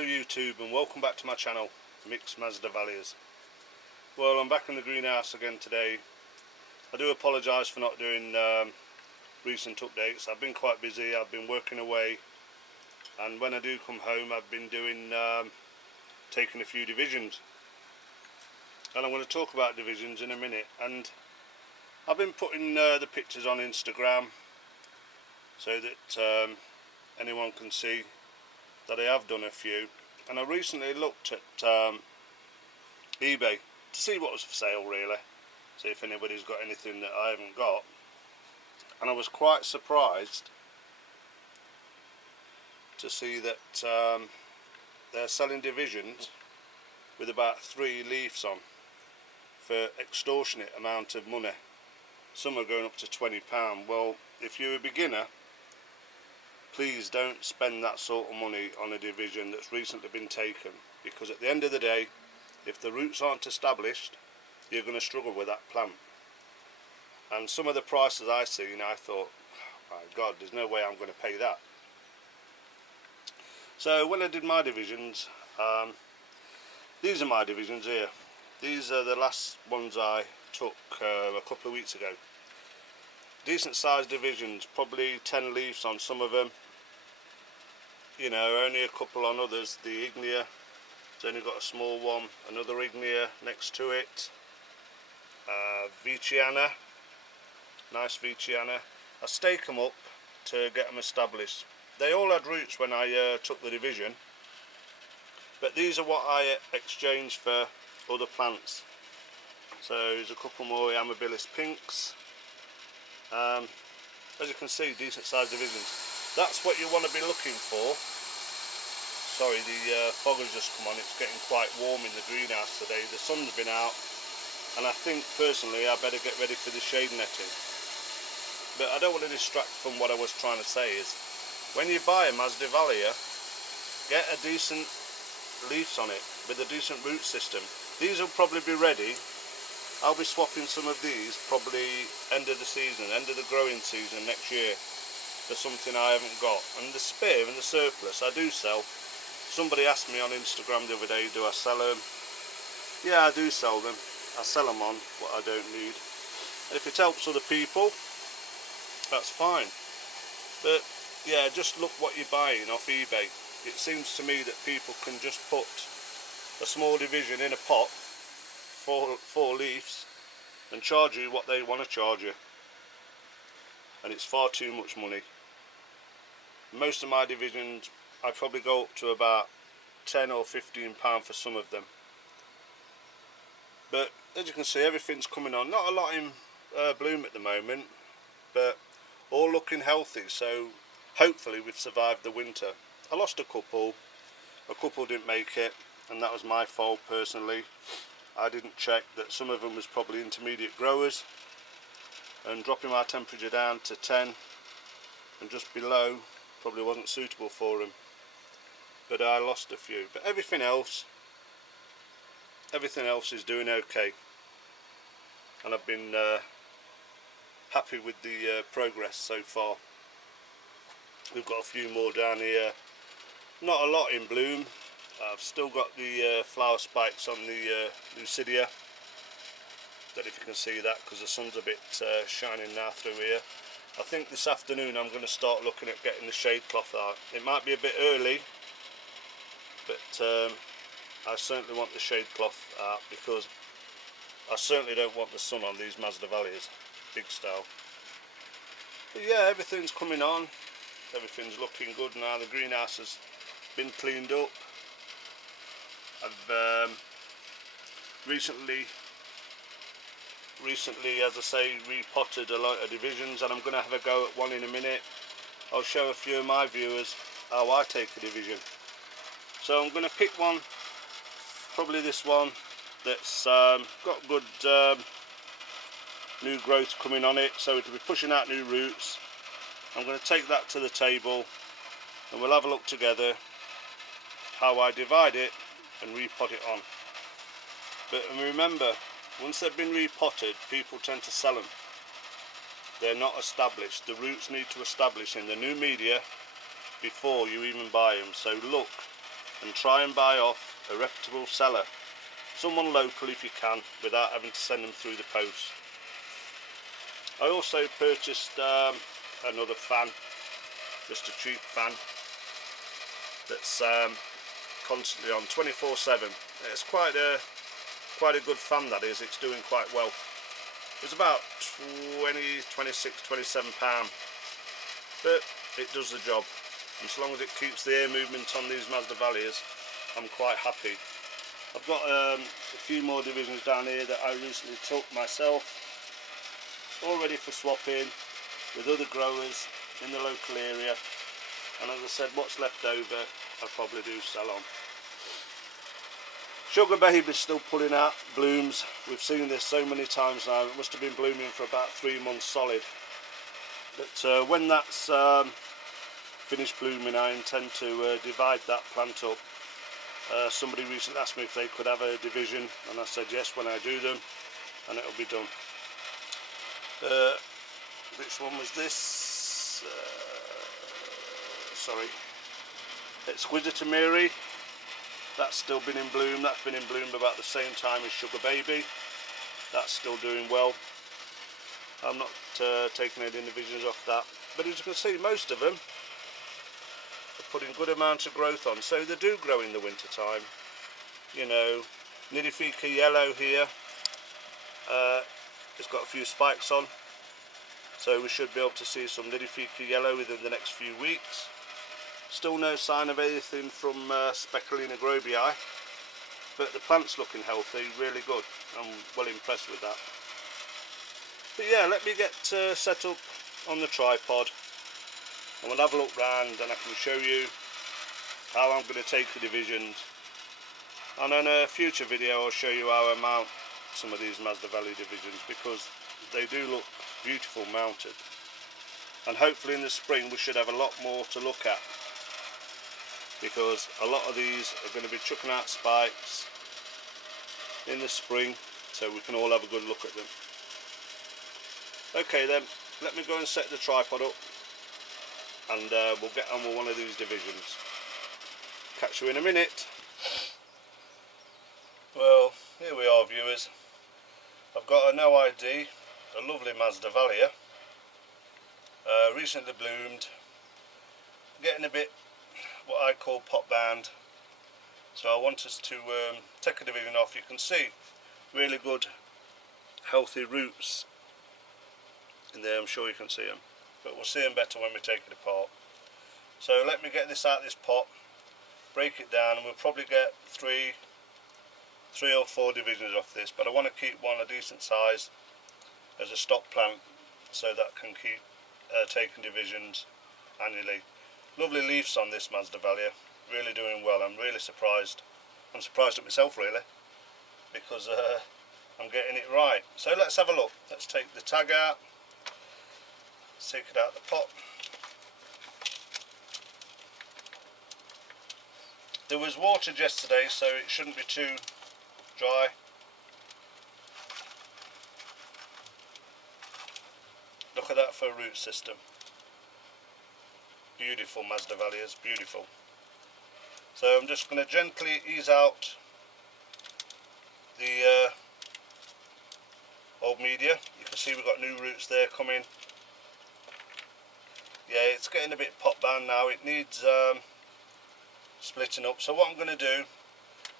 Hello YouTube and welcome back to my channel, Mixed Masdevallias. Well, I'm back in the greenhouse again today. I do apologise for not doing recent updates. I've been quite busy, I've been working away, and when I do come home I've been doing taking a few divisions, and I'm going to talk about divisions in a minute. And I've been putting the pictures on Instagram so that anyone can see that I have done a few. And I recently looked at eBay to see what was for sale, really, see if anybody's got anything that I haven't got, and I was quite surprised to see that they're selling divisions with about 3 leaves on for extortionate amount of money. Some are going up to £20. Well, if you're a beginner, please don't spend that sort of money on a division that's recently been taken, because at the end of the day, if the roots aren't established, you're going to struggle with that plant. And some of the prices I seen, I thought, oh my God, there's no way I'm going to pay that. So when I did my divisions, these are my divisions here. These are the last ones I took a couple of weeks ago. Decent sized divisions, probably 10 leaves on some of them, you know, only a couple on others. The Ignia, it's only got a small one, another Ignia next to it, Viciana, nice Viciana. I stake them up to get them established. They all had roots when I took the division, but these are what I exchanged for other plants. So there's a couple more Amabilis pinks. As you can see, decent sized divisions. That's what you want to be looking for. Sorry, the fog has just come on. It's getting quite warm in the greenhouse today. The sun's been out, and I think personally I better get ready for the shade netting. But I don't want to distract from what I was trying to say. Is when you buy a Masdevallia, get a decent leaves on it with a decent root system. These will probably be ready. I'll be swapping some of these probably end of the season, end of the growing season next year, for something I haven't got. And the spare and the surplus I do sell. Somebody asked me on Instagram the other day, do I sell them? Yeah, I do sell them. I sell them on what I don't need. And if it helps other people, that's fine. But yeah, just look what you're buying off eBay. It seems to me that people can just put a small division in a pot, four leaves, and charge you what they want to charge you, and it's far too much money. Most of my divisions I probably go up to about £10 or £15 for some of them, but as you can see, everything's coming on. Not a lot in bloom at the moment, but all looking healthy, so hopefully we've survived the winter. I lost a couple didn't make it, and that was my fault personally. I didn't check that some of them was probably intermediate growers, and dropping my temperature down to 10 and just below probably wasn't suitable for them. But I lost a few. But everything else is doing okay, and I've been happy with the progress so far. We've got a few more down here, not a lot in bloom. I've still got the flower spikes on the Lucidia. Don't know if you can see that because the sun's a bit shining now through here. I think this afternoon I'm going to start looking at getting the shade cloth out. It might be a bit early, but I certainly want the shade cloth out, because I certainly don't want the sun on these Masdevallias, big style. But yeah, everything's coming on. Everything's looking good now. The greenhouse has been cleaned up. I've recently, as I say, repotted a lot of divisions, and I'm going to have a go at one in a minute. I'll show a few of my viewers how I take a division. So I'm going to pick one, probably this one, that's got good new growth coming on it, so it'll be pushing out new roots. I'm going to take that to the table, and we'll have a look together how I divide it and repot it on. But remember, once they've been repotted, people tend to sell them. They're not established. The roots need to establish in the new media before you even buy them. So look and try and buy off a reputable seller, someone local if you can, without having to send them through the post. I also purchased another fan, just a cheap fan that's constantly on 24/7. It's quite a good fan, that is. It's doing quite well. It's about 26-27 pound, but it does the job, and as long as it keeps the air movement on these Masdevallias, I'm quite happy. I've got a few more divisions down here that I recently took myself, all ready for swapping with other growers in the local area, and as I said, what's left over I'll probably do sell on. Sugar Baby's still pulling out blooms. We've seen this so many times now. It must have been blooming for about 3 months solid. But when that's finished blooming, I intend to divide that plant up. Somebody recently asked me if they could have a division, and I said yes when I do them, and it'll be done. Which one was this? Sorry. Exquisite Mary. That's still been in bloom. That's been in bloom about the same time as Sugar Baby. That's still doing well. I'm not taking any divisions off that, but as you can see, most of them are putting good amounts of growth on, so they do grow in the winter time. You know, Nidifica Yellow here, it's got a few spikes on, so we should be able to see some Nidifica Yellow within the next few weeks. Still no sign of anything from Specklina Grobii, but the plant's looking healthy, really good. I'm well impressed with that. But yeah, let me get set up on the tripod, and we'll have a look round, and I can show you how I'm going to take the divisions. And in a future video I'll show you how I mount some of these Masdevallia divisions, because they do look beautiful mounted. And hopefully in the spring we should have a lot more to look at, because a lot of these are going to be chucking out spikes in the spring, so we can all have a good look at them. Okay then, let me go and set the tripod up, and we'll get on with one of these divisions. Catch you in a minute. Well, here we are, viewers. I've got a no ID, a lovely Masdevallia, recently bloomed, getting a bit what I call pot bound, so I want us to take a division off. You can see really good healthy roots in there. I'm sure you can see them, but we'll see them better when we take it apart. So let me get this out of this pot, break it down, and we'll probably get three or four divisions off this, but I want to keep one a decent size as a stock plant, so that can keep taking divisions annually. Lovely leaves on this Masdevallia, really doing well. I'm really surprised. I'm surprised at myself really, because I'm getting it right. So let's have a look. Let's take the tag out, let's take it out of the pot. There was water yesterday, so it shouldn't be too dry. Look at that for a root system. Beautiful Masdevallias, beautiful. So I'm just going to gently ease out the old media. You can see we've got new roots there coming. Yeah, it's getting a bit pot bound now. It needs splitting up. So what I'm going to do,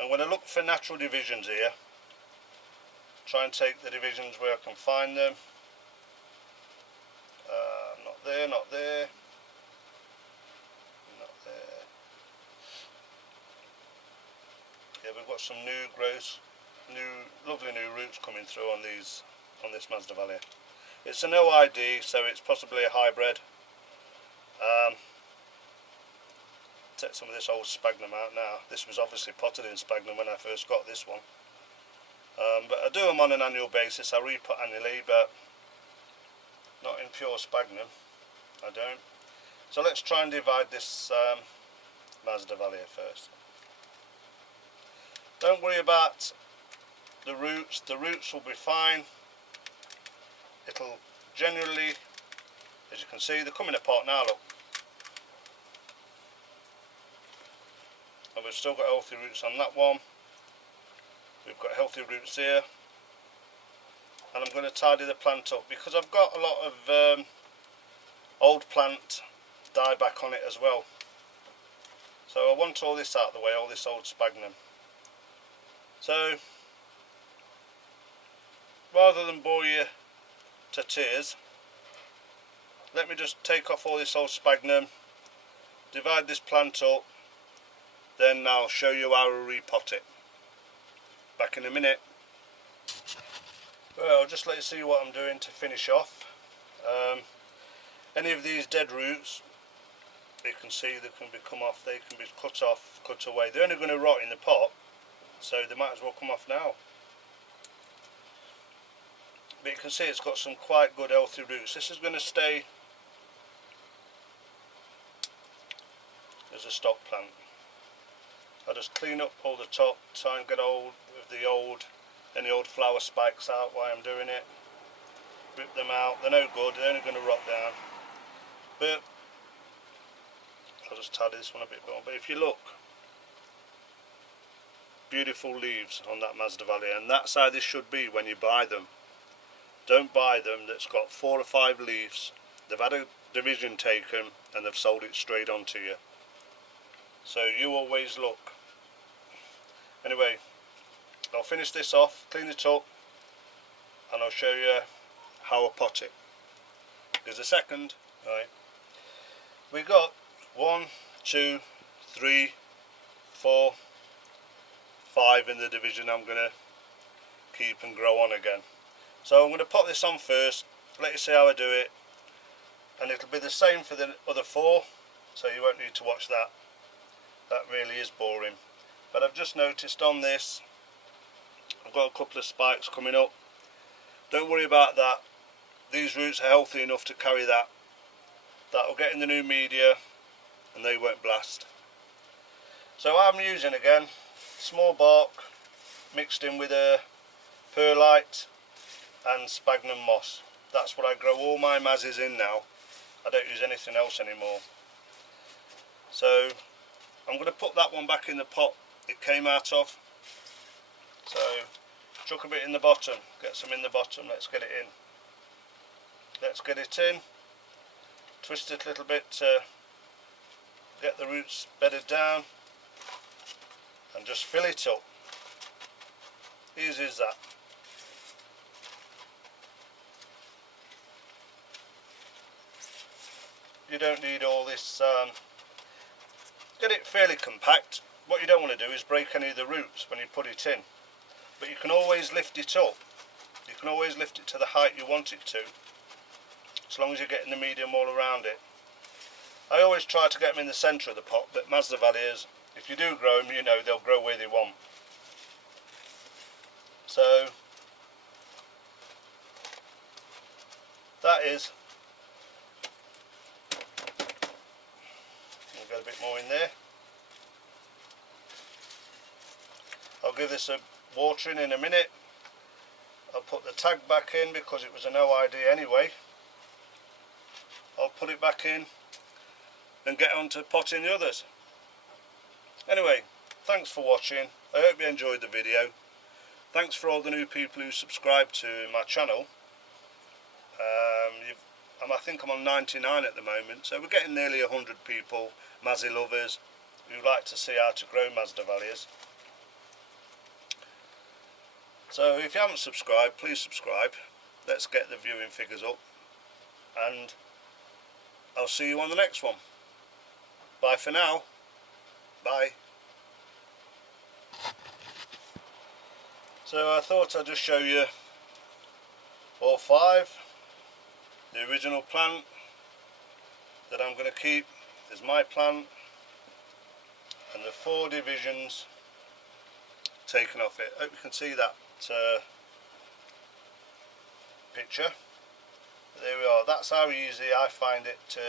I'm going to look for natural divisions here. Try and take the divisions where I can find them. Not there, not there. Yeah, we've got some new growth, lovely new roots coming through on this Masdevallia. It's a no ID, so it's possibly a hybrid. Take some of this old sphagnum out now. This was obviously potted in sphagnum when I first got this one. But I do them on an annual basis. I repot annually, but not in pure sphagnum. I don't. So let's try and divide this Masdevallia first. Don't worry about the roots will be fine. It'll generally, as you can see, they're coming apart now, look. and we've still got healthy roots on that one. We've got healthy roots here, and I'm going to tidy the plant up because I've got a lot of old plant dieback on it as well. So I want all this out of the way, all this old sphagnum. So rather than bore you to tears, let me just take off all this old sphagnum, divide this plant up, then I'll show you how to repot it. Back in a minute. Well, I'll just let you see what I'm doing to finish off. Any of these dead roots, you can see they can be come off, they can be cut off, cut away. They're only going to rot in the pot, so they might as well come off now. But you can see it's got some quite good healthy roots. This is going to stay as a stock plant. I'll just clean up all the top, try and get any old flower spikes out while I'm doing it. Rip them out, they're no good, they're only going to rot down. But I'll just tidy this one a bit more. But if you look, beautiful leaves on that Masdevallia, and that's how this should be when you buy them. Don't buy them that's got 4 or 5 leaves, they've had a division taken and they've sold it straight on to you. So you always look. Anyway, I'll finish this off, clean it up, and I'll show you how I pot it. There's a second. Right. We got 1, 2, 3, 4, 5 in the division I'm going to keep and grow on again. So I'm going to pot this on first, let you see how I do it, and it'll be the same for the other 4, so you won't need to watch that. That really is boring. But I've just noticed on this, I've got a couple of spikes coming up. Don't worry about that. These roots are healthy enough to carry that. That'll get in the new media and they won't blast. So I'm using again small bark mixed in with a perlite and sphagnum moss. That's what I grow all my mazzies in now. I don't use anything else anymore. So I'm going to put that one back in the pot it came out of. So chuck a bit in the bottom, get some in the bottom, let's get it in. Let's get it in, twist it a little bit to get the roots bedded down, and just fill it up. Easy as that. You don't need all this, get it fairly compact. What you don't want to do is break any of the roots when you put it in, but you can always lift it up. You can always lift it to the height you want it to, as long as you're getting the medium all around it. I always try to get them in the centre of the pot, but Masdevallias, if you do grow them, you know they'll grow where they want. So that is, we'll get a bit more in there. I'll give this a watering in a minute. I'll put the tag back in because it was a no idea anyway. I'll put it back in and get on to potting the others. Anyway, thanks for watching. I hope you enjoyed the video. Thanks for all the new people who subscribe to my channel. I think I'm on 99 at the moment, so we're getting nearly 100 people, Mazzy lovers, who like to see how to grow Masdevallias. So if you haven't subscribed, please subscribe. Let's get the viewing figures up, and I'll see you on the next one. Bye for now. Bye. So I thought I'd just show you all 5. The original plant that I'm going to keep is my plant, and the 4 divisions taken off it. Hope you can see that picture. There we are. That's how easy I find it to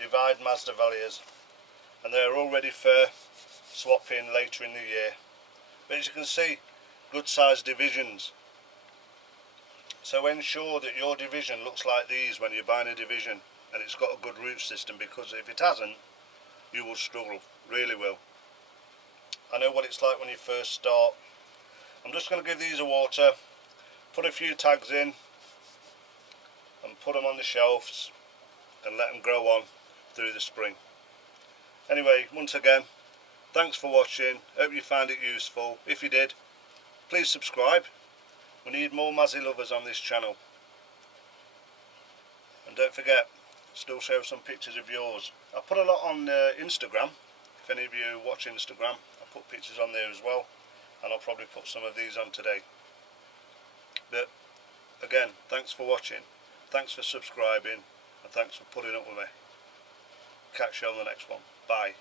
divide Masdevallias, and they're all ready for swapping later in the year. But as you can see, good sized divisions. So ensure that your division looks like these when you're buying a division, and it's got a good root system, because if it hasn't, you will struggle, really will. I know what it's like when you first start. I'm just going to give these a water, put a few tags in and put them on the shelves and let them grow on through the spring. Anyway, once again, thanks for watching. Hope you found it useful. If you did, please subscribe. We need more Mazzy lovers on this channel. And don't forget, still show some pictures of yours. I put a lot on Instagram. If any of you watch Instagram, I put pictures on there as well. And I'll probably put some of these on today. But again, thanks for watching. Thanks for subscribing. And thanks for putting up with me. Catch you on the next one. Bye.